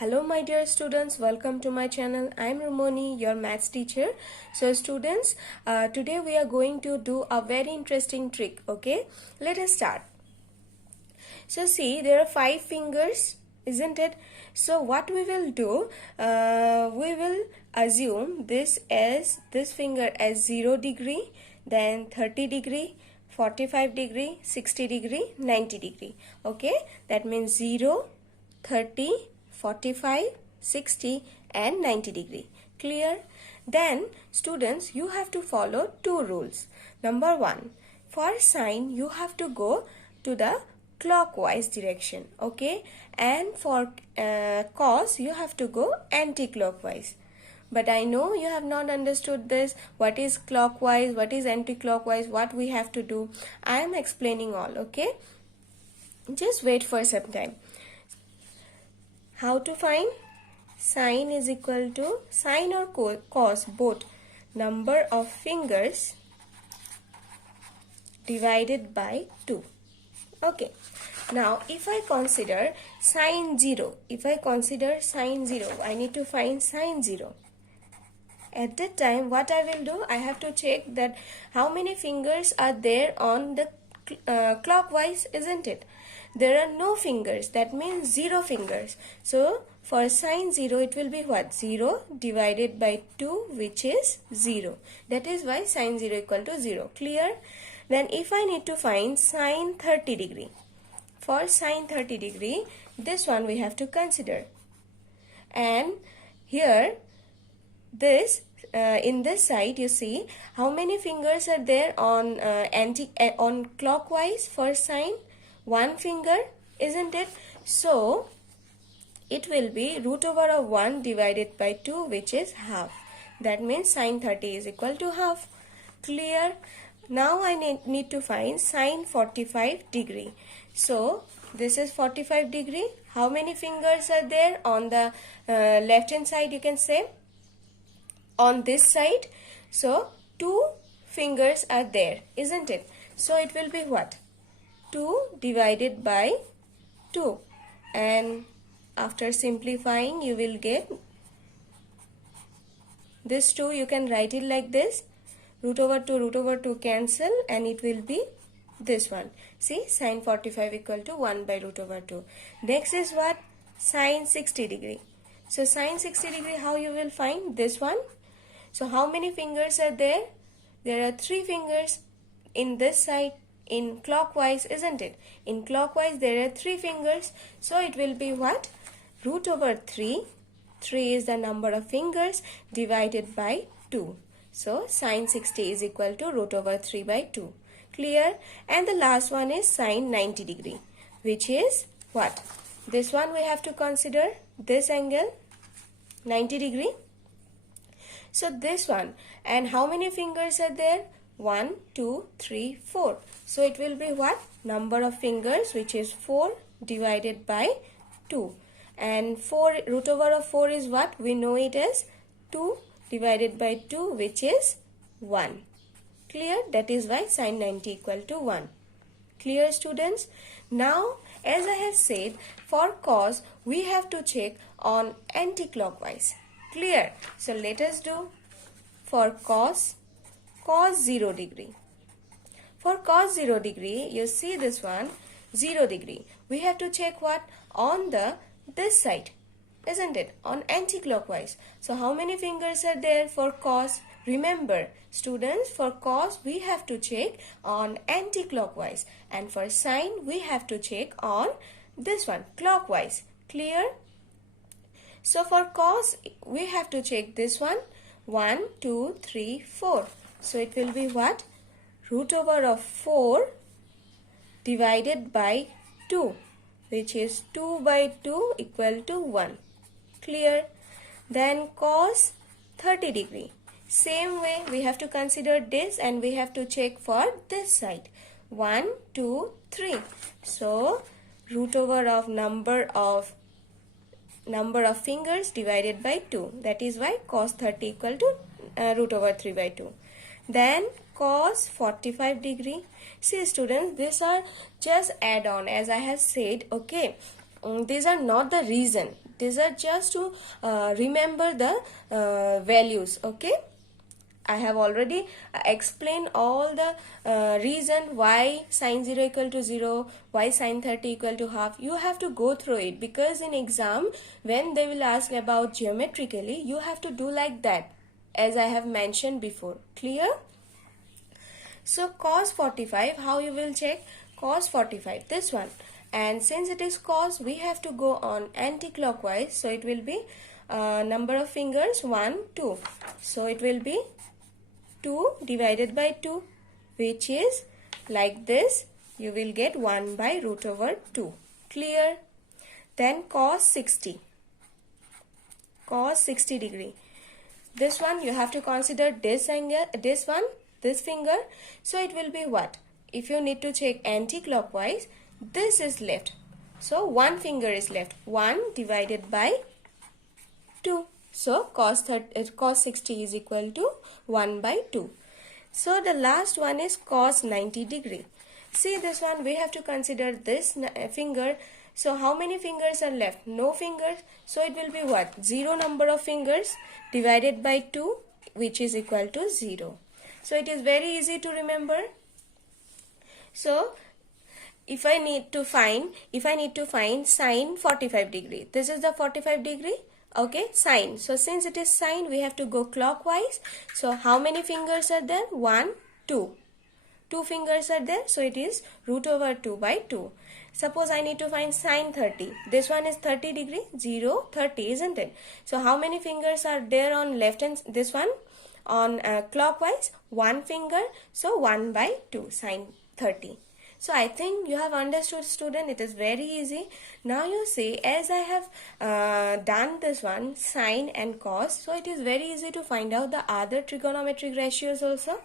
Hello my dear students, welcome to my channel. I am Rumoni, your maths teacher. So students, today we are going to do a very interesting trick, okay? Let us start. So see, there are 5 fingers, isn't it? So what we will do, we will assume this finger as 0 degree, then 30 degree, 45 degree, 60 degree, 90 degree, okay? That means 0, 30, 45, 60 and 90 degree. Clear? Then students, you have to follow 2 rules. Number 1, for sine you have to go to the clockwise direction, okay? And for cos you have to go anti-clockwise. But I know you have not understood this. What is clockwise, what is anti-clockwise, what we have to do. I am explaining all, okay? Just wait for some time. How to find? Sine is equal to sine or cos, both, number of fingers divided by 2. Okay. Now if I consider sine 0, I need to find sine 0. At that time, what I will do, I have to check that how many fingers are there on the clockwise, isn't it? There are no fingers, that means 0 fingers. So for sine 0 it will be what? 0 divided by 2, which is 0. That is why sine 0 equal to 0. Clear? Then if I need to find sine 30 degree, for sine 30 degree, this one we have to consider. And here this in this side, you see how many fingers are there on on clockwise for sine? 1 finger, isn't it? So it will be root over of 1 divided by 2, which is half. That means sine 30 is equal to half. Clear? Now I need to find sine 45 degree. So this is 45 degree. How many fingers are there on the left hand side, you can say? On this side, so 2 fingers are there, isn't it? So it will be what? 2 divided by 2, and after simplifying you will get this 2. You can write it like this, root over 2 cancel, and it will be this one. See, sine 45 equal to 1 by root over 2. Next is what? Sine 60 degree. So sine 60 degree, how you will find? This one. So how many fingers are there? There are 3 fingers in this side, in clockwise, isn't it? In clockwise there are 3 fingers. So it will be what? Root over 3. 3 is the number of fingers divided by 2. So sine 60 is equal to root over 3 by 2. Clear? And the last one is sine 90 degree, which is what? This one we have to consider, this angle, 90 degree. So this one, and how many fingers are there? 1, 2, 3, 4. So it will be what? Number of fingers, which is 4 divided by 2. And 4, root over of 4 is what? We know it as 2 divided by 2, which is 1. Clear? That is why sine 90 equal to 1. Clear, students? Now, as I have said, for cos, we have to check on anti-clockwise. Clear? So let us do for cos 0 degree. For cos 0 degree, you see this one, 0 degree. We have to check what? On this side, isn't it? On anti-clockwise. So how many fingers are there for cos? Remember, students, for cos we have to check on anti-clockwise, and for sine we have to check on this one, clockwise. Clear? So for cos we have to check this one, 1, 2, 3, 4. So it will be what? Root over of 4 divided by 2, which is 2 by 2 equal to 1. Clear? Then cos 30 degree. Same way we have to consider this, and we have to check for this side. 1, 2, 3. So root over of number of fingers divided by 2. That is why cos 30 equal to root over 3 by 2. Then cos 45 degree. See students, these are just add on, as I have said, okay. These are not the reason. These are just to remember the values. Okay, I have already explained all the reason why sine 0 equal to 0, why sine 30 equal to half. You have to go through it, because in exam when they will ask about geometrically, you have to do like that, as I have mentioned before. Clear? So cos 45, how you will check? Cos 45, this one. And since it is cos, we have to go on anti-clockwise. So it will be number of fingers 1, 2. So it will be 2 divided by 2, which is like this. You will get 1 by root over 2. Clear? Then cos 60. Cos 60 degree. This one you have to consider this angle, this one, this finger. So it will be what? If you need to check anti-clockwise, this is left. So one finger is left. 1 divided by 2. So cos 60 is equal to 1 by 2. So the last one is cos 90 degree. See this one, we have to consider this finger. So how many fingers are left? No fingers. So it will be what? 0 number of fingers divided by 2, which is equal to 0. So it is very easy to remember. So if I need to find sine 45 degree, this is the 45 degree. Okay, sine. So since it is sine, we have to go clockwise. So how many fingers are there? 1, 2. 2 fingers are there. So it is root over 2 by 2. Suppose I need to find sine 30. This one is 30 degree. 0, 30, isn't it? So how many fingers are there on left hand? This one on clockwise. 1 finger. So 1 by 2, sine 30. So I think you have understood, student. It is very easy. Now you see, as I have done this one, sine and cos, so it is very easy to find out the other trigonometric ratios also.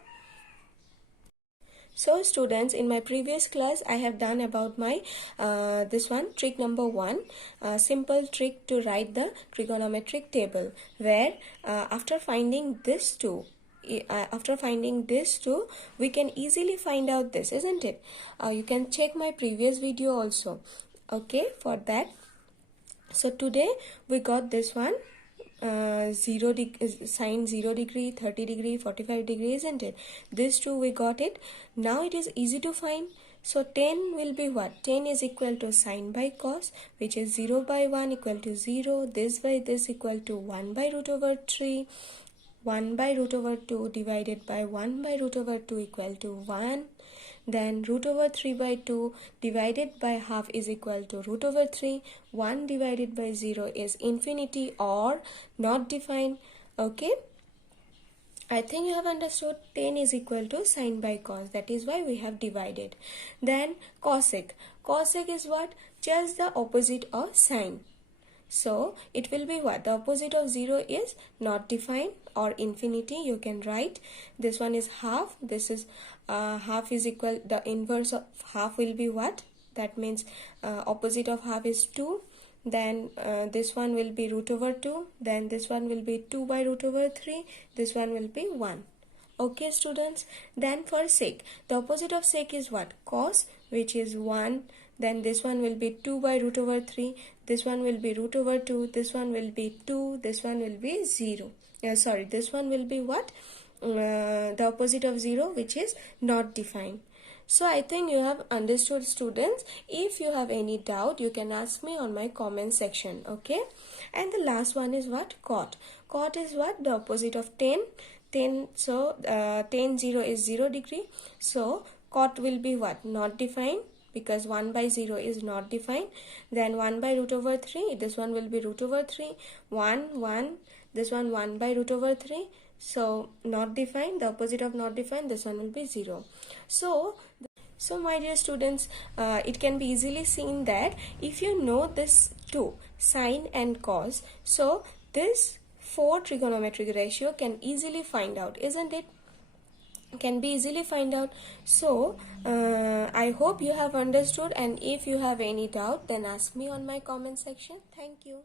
So students, in my previous class, I have done about my this one, trick number 1, simple trick to write the trigonometric table, where after finding this two, we can easily find out this, isn't it? You can check my previous video also. Okay, for that. So today we got this one, sine 0 degree, 30 degree, 45 degree, isn't it? This two we got it. Now it is easy to find. So 10 will be what? 10 is equal to sine by cos, which is 0 by 1 equal to 0. This by this equal to 1 by root over 3. 1 by root over 2 divided by 1 by root over 2 equal to 1. Then root over 3 by 2 divided by half is equal to root over 3. 1 divided by 0 is infinity or not defined. Okay, I think you have understood. 10 is equal to sine by cos. That is why we have divided. Then cosec. Cosec is what? Just the opposite of sine. So it will be what? The opposite of 0 is not defined or infinity. You can write this one is half. This is half is equal, the inverse of half will be what? That means opposite of half is 2. Then this one will be root over 2. Then this one will be 2 by root over 3. This one will be 1. Okay students. Then for sec, the opposite of sec is what? Cos, which is 1. Then this one will be 2 by root over 3. This one will be root over 2. This one will be 2. This one will be 0. This one will be what? The opposite of 0, which is not defined. So I think you have understood, students. If you have any doubt, you can ask me on my comment section. Okay. And the last one is what? Cot. Cot is what? The opposite of 10. 10. So tan 0 is 0 degree. So cot will be what? Not defined, because 1 by 0 is not defined. Then 1 by root over 3. This one will be root over 3. 1, 1. This one 1 by root over 3. So not defined. The opposite of not defined. This one will be 0. So my dear students, it can be easily seen that if you know this two, sine and cos, so this 4 trigonometric ratio can easily find out, isn't it? Can be easily find out. So I hope you have understood, and if you have any doubt, then ask me on my comment section. Thank you.